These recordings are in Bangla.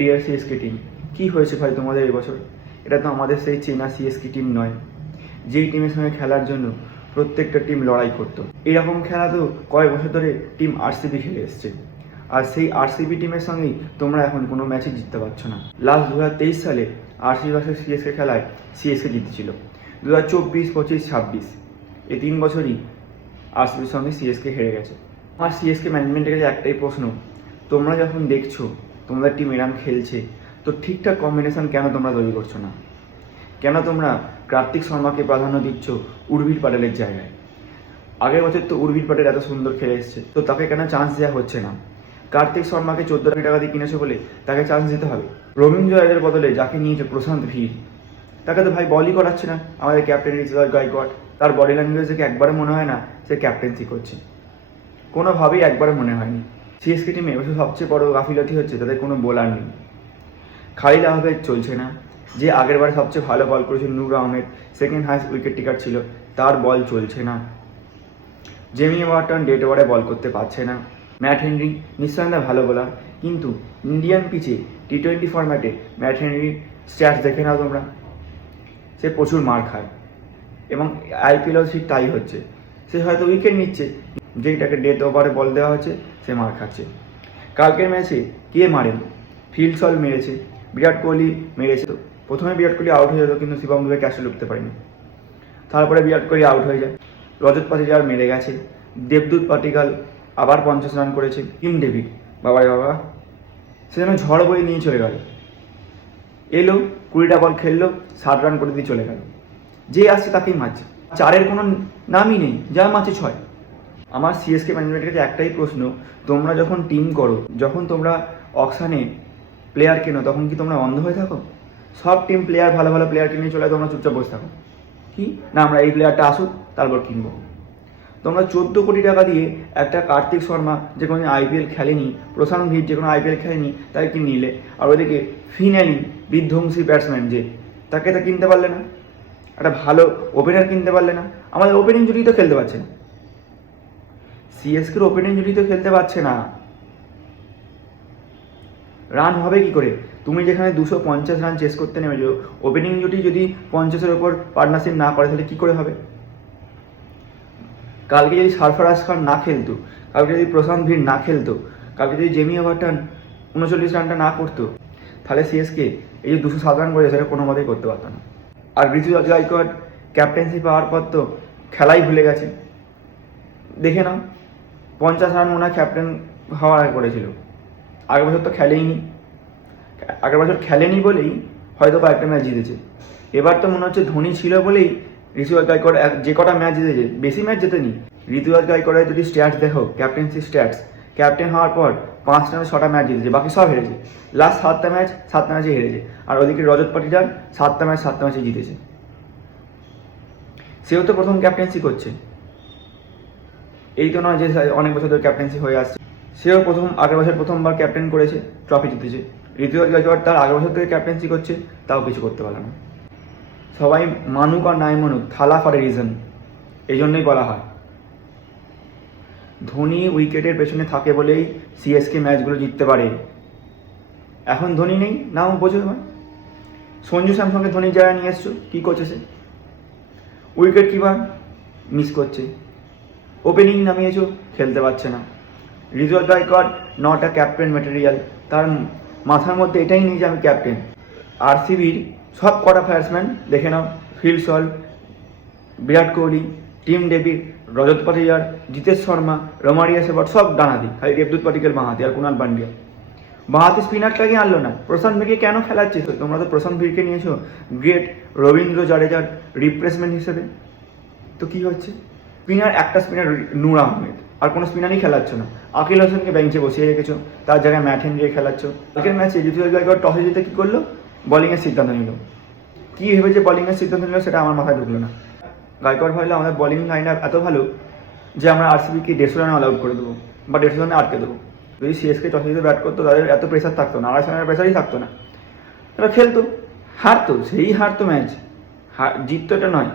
ডিয়ার সিএসকে টিম, কি হয়েছে ভাই তোমাদের এবছর? এটা তো আমাদের সেই চেনা সিএসকে টিম নয়, যেই টিমের সঙ্গে খেলার জন্য প্রত্যেকটা টিম লড়াই করতো। এরকম খেলা তো কয়েক বছর ধরে টিম আরসিবি খেলে এসছে, আর সেই আরসিবি টিমের সঙ্গেই তোমরা এখন কোনো ম্যাচে জিততে পারছো না। লাস্ট 2023 সালে আরসিবি ভার্সেস সিএসকে খেলায় সিএসকে জিতেছিল। 2024, 25, 26 এই 3 বছরই আরসিবির সঙ্গে সিএসকে হেরে গেছে। আমার সিএসকে ম্যানেজমেন্টের কাছে একটাই প্রশ্ন, তোমরা যখন দেখছো তোমাদের টিম এরম খেলছে, তো ঠিকঠাক কম্বিনেশন কেন তোমরা তৈরি করছো না? কেন তোমরা কার্তিক শর্মাকে প্রাধান্য দিচ্ছ উর্বিল পাটেলের জায়গায়? আগের বছর তো উর্বিল পাটেল এত সুন্দর খেলে এসছে, তো তাকে কেন চান্স দেওয়া হচ্ছে না? কার্তিক শর্মাকে 14 কোটি টাকা দিয়ে কিনেছো বলে তাকে চান্স দিতে হবে? রবীন্দ্র জাদেজার বদলে যাকে নিয়েছে প্রশান্ত ভীর, তাকে তো ভাই বলই করাচ্ছে না আমাদের ক্যাপ্টেন ঋতুরাজ গায়কোয়াড়। তার বডি ল্যাঙ্গুয়েজ থেকে একবারে মনে হয় না সে ক্যাপ্টেন্সি করছে, কোনোভাবেই একবারে মনে হয়নি। সিএসকে টিমে এবছর সবচেয়ে বড় গাফিলতি হচ্ছে তাদের কোনো বোলার নেই। খালিদ আহমেদ চলছে না, যে আগেরবার সবচেয়ে ভালো বল করেছে Noor Ahmad, second highest wicket taker ছিল, তার বল চলছে না। জেমি ওয়াটন ডেট ওভারে বল করতে পারছে না। ম্যাট হেনরি নিঃসন্দেহে ভালো বোলার, কিন্তু ইন্ডিয়ান পিচে টি20 ফরম্যাটে ম্যাট হেনরির স্ট্যাটস দেখে নাও তোমরা, সে প্রচুর মার খায়, এবং আইপিএলও ঠিক তাই হচ্ছে। সে হয়তো উইকেট নিচ্ছে, যেটাকে ডেথ ওভারে বল দেওয়া হচ্ছে সে মার খাচ্ছে। কালকের ম্যাচে কে মারেন? ফিল সল মেরেছে, বিরাট কোহলি মেরেছে। প্রথমে বিরাট কোহলি আউট হয়ে যেত, কিন্তু শিবম দুবে ক্যাচে লুকতে পারেনি। তারপরে বিরাট কোহলি আউট হয়ে যায়, রজত পাটিদার মেরে গেছে, দেবদূত পাটিকাল আবার 50 রান করেছে। টিম ডেভিড বাবা বাবা, সে যেন ঝড় বয়ে নিয়ে চলে গেল। এলো 20টা বল খেললো, 60 রান করে দিয়ে চলে গেল। যে আসছে তাকেই মারছে, 4-এর কোনো নামই নেই, যা মারছে 6। আমার সিএসকে ম্যানেজমেন্টের কাছে একটাই প্রশ্ন, তোমরা যখন টিম করো, যখন তোমরা অকশানে প্লেয়ার কেনো, তখন কি তোমরা অন্ধ হয়ে থাকো? সব টিম প্লেয়ার ভালো ভালো প্লেয়ার কিনে চলে, তোমরা চুপচাপ বসে থাকো কি না আমরা এই প্লেয়ারটা আসুক তারপর কিনবো। তোমরা 14 কোটি টাকা দিয়ে একটা কার্তিক শর্মা যে কোনো আইপিএল খেলেনি, প্রশান্ত ভীর যে কোনো আইপিএল খেলেনি, তাকে কিনে নিলে। আর ওইদিকে ফিনালি বিধ্বংসী ব্যাটসম্যান যে, তাকে তো কিনতে পারলে না। একটা ভালো ওপেনার কিনতে পারলে না। আমাদের ওপেনিং জুটি তো খেলতে পারছে না, সিএসকের ওপেনিং জুটি তো খেলতে পারছে না। রান হবে কি করে? তুমি যেখানে 250 রান চেস করতে নেমেছো, ওপেনিং জুটি যদি 50-এর ওপর পার্টনারশিপ না করে, তাহলে কি করে হবে? কালকে যদি সারফরাজ খান না খেলতো, কালকে যদি প্রশান্ত ভীর না খেলতো, কালকে যদি জেমি ওয়াটন 39 রানটা না করতো, তাহলে সিএসকে এই যে 207 রান করেছে সেটা কোনো মতেই করতে পারতো না। আর ঋতুরাজ গায়কোয়াড় ক্যাপ্টেন্সি পাওয়ার পর তো খেলাই ভুলে গেছে। দেখে নাও, 50 রান মনে হয় ক্যাপ্টেন হওয়ার আগে করেছিল। আগের বছর তো খেলেইনি, আগের বছর খেলেনি বলেই হয়তো কয়েকটা ম্যাচ জিতেছে। এবার তো মনে হচ্ছে ধোনি ছিল বলেই ঋতুরাজ গায়কোয়াড় যে কটা ম্যাচ জিতেছে, বেশি ম্যাচ জেতেনি। ঋতুরাজ গায়কোয়াড়ের যদি স্ট্যাটস দেখো, ক্যাপ্টেন্সি স্ট্যাটস, ক্যাপ্টেন হওয়ার পর 5টা না 6টা ম্যাচ জিতেছে, বাকি সব হেরেছে। লাস্ট 7টা ম্যাচ 7টা ম্যাচে হেরেছে। আর ওদিকে রজত পাটিদার 7টা ম্যাচ 7টা ম্যাচে জিতেছে। সেও তো প্রথম ক্যাপ্টেন্সি করছে, এই তো নয় যে অনেক বছর ধরে ক্যাপ্টেন্সি হয়ে আসছে। সেও আগের বছর প্রথমবার ক্যাপ্টেন করেছে, ট্রফি জিতেছে। ঋতুরাজ গায়কোয়াড় তার আগের বছর থেকে ক্যাপ্টেন্সি করছে, তাও কিছু করতে পারল না। সবাই মানুক আর নাই মানুক, থালা ফর এ রিজন, এই জন্যই বলা হয়। ধোনি উইকেটের পেছনে থাকে বলেই সিএসকে ম্যাচগুলো জিততে পারে। এখন ধোনি নেই, নাও বোঝো। সঞ্জু স্যামসনকে ধোনির জায়গায় নিয়ে এসছো, কী করছে সে? উইকেট কিপার মিস করছে, ওপেনিং নামিয়েছো, খেলতে পারছে না। Ruturaj Gaikwad not a captain material, তার মাথার মধ্যে এটাই নেই যে আমি ক্যাপ্টেন। আরসিবির সব কটা ব্যাটসম্যান দেখে নাও, ফিল সল, বিরাট কোহলি, টিম ডেভিড, রজত পাটিদার, জিতেশ শর্মা, রোমারিয়া সেবট সব ডানহাতি, খালি দেবদূত পাটিকাল বাঁহাতি, আর কুণাল পান্ডিয়া। বাঁহাতি স্পিনারটাকে আনলো না। প্রশান্ত ভীরকে কেন খেলাচ্ছে? তোমরা তো প্রশান্ত ভীরকে নিয়েছো গ্রেট রবীন্দ্র জাদেজার রিপ্লেসমেন্ট হিসেবে, তো কি হচ্ছে? স্পিনার একটা স্পিনার নূর আহমেদ, আর কোনো স্পিনারই খেলাচ্ছ না। আকিল হোসেনকে বেঞ্চে বসিয়ে রেখেছো, তার জায়গায় ম্যাট হেনরিকে খেলাচ্ছ। কালকের ম্যাচে ঋতুরাজ গায়কোয়াড় টসে জিতে কী করলো? বলিংয়ের সিদ্ধান্ত নিল। কী ভেবে যে বলিংয়ের সিদ্ধান্ত নিল সেটা আমার মাথায় ঢুকলো না। গায়কোয়াড় ভাবলো আমাদের বলিং লাইন আপ এত ভালো যে আমরা আরসিবিকে 150 রানে অল আউট করে দেবো, বা 150 রানে আটকে দেবো। যদি সিএসকে টসে জিতে ব্যাট করতো, তাদের এত প্রেশার থাকতো না, 250 রানের প্রেশারই থাকতো না। এবার খেলতো, হারতো, সেই হারতো ম্যাচ, জিততো এটা নয়,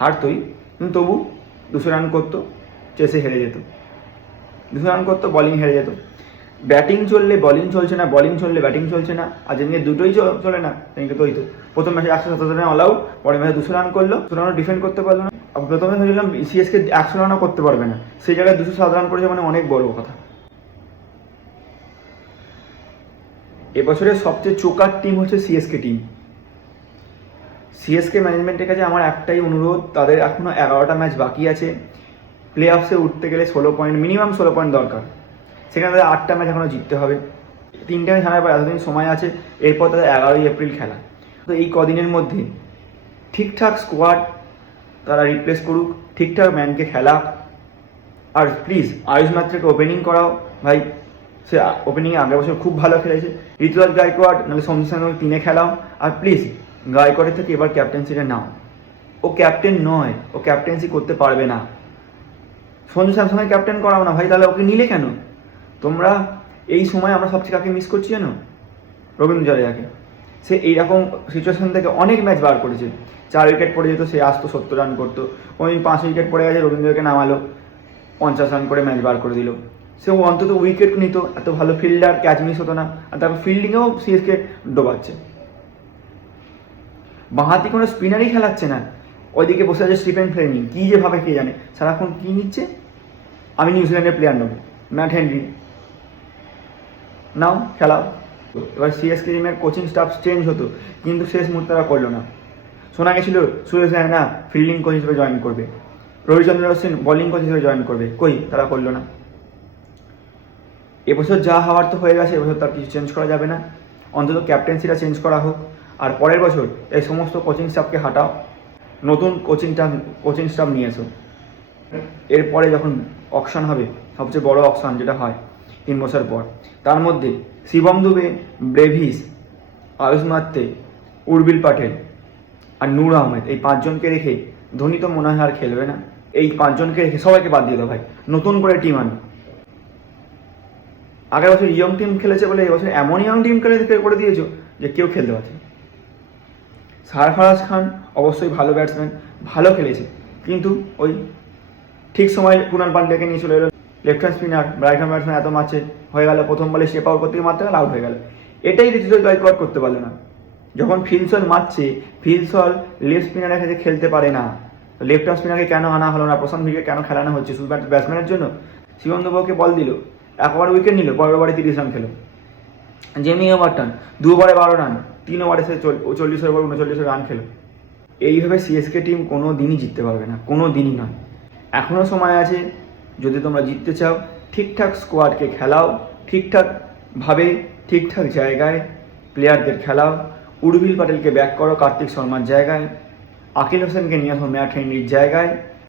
হারতোই, কিন্তু তবু 200 রান করতো, চেসে হেরে যেত। 200 রান করতো, বলিং হেরে যেত। ব্যাটিং চললে বোলিং চলছে না, বোলিং চললে ব্যাটিং চলছে না, আর যেদিকে দুটোই চলে না সেদিকে তো ওই তো প্রথম ম্যাচে 177 রান অল আউট, পরের ম্যাচে 200 রান করলো, 200 রানও ডিফেন্ড করতে পারলো না। প্রথমে ভেবেছিলাম সিএসকে 100 রানও করতে পারবে না, সেই জায়গায় 207 রান করেছে, মানে অনেক বড় কথা। এবছরের সবচেয়ে চোকার টিম হচ্ছে সিএসকে টিম। সিএসকে ম্যানেজমেন্টের কাছে আমার একটাই অনুরোধ, তাদের এখনো 11টা ম্যাচ বাকি আছে। প্লে অফসে উঠতে গেলে 16 পয়েন্ট, মিনিমাম 16 পয়েন্ট দরকার। সেখানে তাদের 8টা ম্যাচ এখনো জিততে হবে। 3টে ম্যাচ হারার পর এতদিন সময় আছে, এরপর তাদের 11ই এপ্রিল খেলা। তো এই কদিনের মধ্যে ঠিকঠাক স্কোয়াড তারা রিপ্লেস করুক, ঠিকঠাক ম্যানকে খেলা। আর প্লিজ আয়ুষ মাত্রাকে ওপেনিং করাও ভাই, সে ওপেনিংয়ে আগের বছর খুব ভালো খেলেছে। ঋতুরাজ গায়কোয়াড় নাহলে সঞ্জু স্যামসনকে 3-এ খেলাও। আর প্লিজ গায়কোয়াড়ের থেকে এবার ক্যাপ্টেন্সিটা নাও। ও ক্যাপ্টেন নয়, ও ক্যাপ্টেন্সি করতে পারবে না। সঞ্জু স্যামসনকে ক্যাপ্টেন করাও না ভাই, তাহলে ওকে নিলে কেন তোমরা? এই সময় আমরা সবচেয়ে কাকে মিস করছি জানো? রবীন্দ্র জাদেজাকে। সে এইরকম সিচুয়েশন থেকে অনেক ম্যাচ বার করেছে। 4 উইকেট পড়ে যেত, সে আসতো 70 রান করতো। কোনোদিন 5 উইকেট পড়ে গেছে, রবীন্দ্রকে নামালো, 50 রান করে ম্যাচ বার করে দিল। সে অন্তত উইকেট নিত, এত ভালো ফিল্ডার, ক্যাচ মিস হতো না। আর তারপর ফিল্ডিংয়েও সিএসকে ডোবাচ্ছে। বাঁহাতি কোনো স্পিনারই খেলাচ্ছে না। ওইদিকে বসে আছে স্টিফেন ফ্লেমিং, কী যে ভাবে কে জানে, সারাক্ষণ কী নিচ্ছে। আমি নিউজিল্যান্ডের প্লেয়ার নেবো, ম্যাট হেনরি নাও খেলাও। এবার সিএসকে টিমের কোচিং স্টাফ চেঞ্জ হতো, কিন্তু শেষ মুহূর্তে তারা করলো না। শোনা গেছিল সুরেশ রায়না ফিল্ডিং কোচ হিসেবে জয়েন করবে, রবিচন্দ্র অশ্বিন বোলিং কোচ হিসেবে জয়েন করবে, কই তারা করলো না। এবছর যা হওয়ার তো হয়ে গেছে, এবছর তার কিছু চেঞ্জ করা যাবে না। অন্তত ক্যাপ্টেন্সিটা চেঞ্জ করা হোক। আর পরের বছর এই সমস্ত কোচিং স্টাফকে হাঁটাও, নতুন কোচিং স্টাফ নিয়ে এসো। এরপরে যখন অকশন হবে, সবচেয়ে বড় অকশন যেটা হয় 3 বছর পর, তার মধ্যে শিবম দুবে, ব্রেভিস, আয়ুষ মাত্রে, উর্বিল পাটেল আর নূর আহমেদ, এই 5 জনকে রেখে ধোনি তো মনে হয় আর খেলবে না। এই 5 জনকে রেখে সবাইকে বাদ দিয়ে দাও ভাই, নতুন করে টিম আনো। আগের বছর ইয়ং টিম খেলেছে বলে এবছর এমন ইয়ং টিম করে দিয়েছো যে কেউ খেলতে পারছে। সারফরাজ খান অবশ্যই ভালো ব্যাটসম্যান, ভালো খেলেছে, কিন্তু ওই ঠিক সময় কুনাল পান্ডেকে নিয়ে চলে এলো। Left hand spinner, right hand batsman এত মারছে, হয়ে গেল প্রথম বলে স্টেপ আউট করতে মারতে গেল, আউট হয়ে গেল। এটাই ঋতুরাজ গায়কোয়াড় করতে পারলো না। যখন ফিলসল মারছে, ফিলসল লেফট স্পিনারের কাছে খেলতে পারে না। লেফট হ্যান্ড স্পিনারকে কেন আনা হলো না? প্রশান্ত ভিকে কেন খেলানো হচ্ছে? শুধু ব্যাটসম্যানের জন্য। শিবম দুবেকে বল দিল, একবার উইকেট নিল, পরের ওভারে 30 রান খেলো। জেমি ওভারটন 2 ওভারে 12 রান, 3 ওভারে সে 40 ওভার 39 রান খেলো। এইভাবে সিএসকে টিম কোনো দিনই জিততে পারবে না, কোনো দিনই নয়। এখনও সময় আছে, যদি তোমরা জিততে চাও ঠিকঠাক স্কোয়াডকে খেলাও, ঠিকঠাকভাবে ঠিকঠাক জায়গায় প্লেয়ারদের খেলাও। উর্বিল পাটেলকে ব্যাক করো কার্তিক শর্মার জায়গায়, আকিল হোসেনকে নিয়ে আসো ম্যাট হেনরির জায়গায়।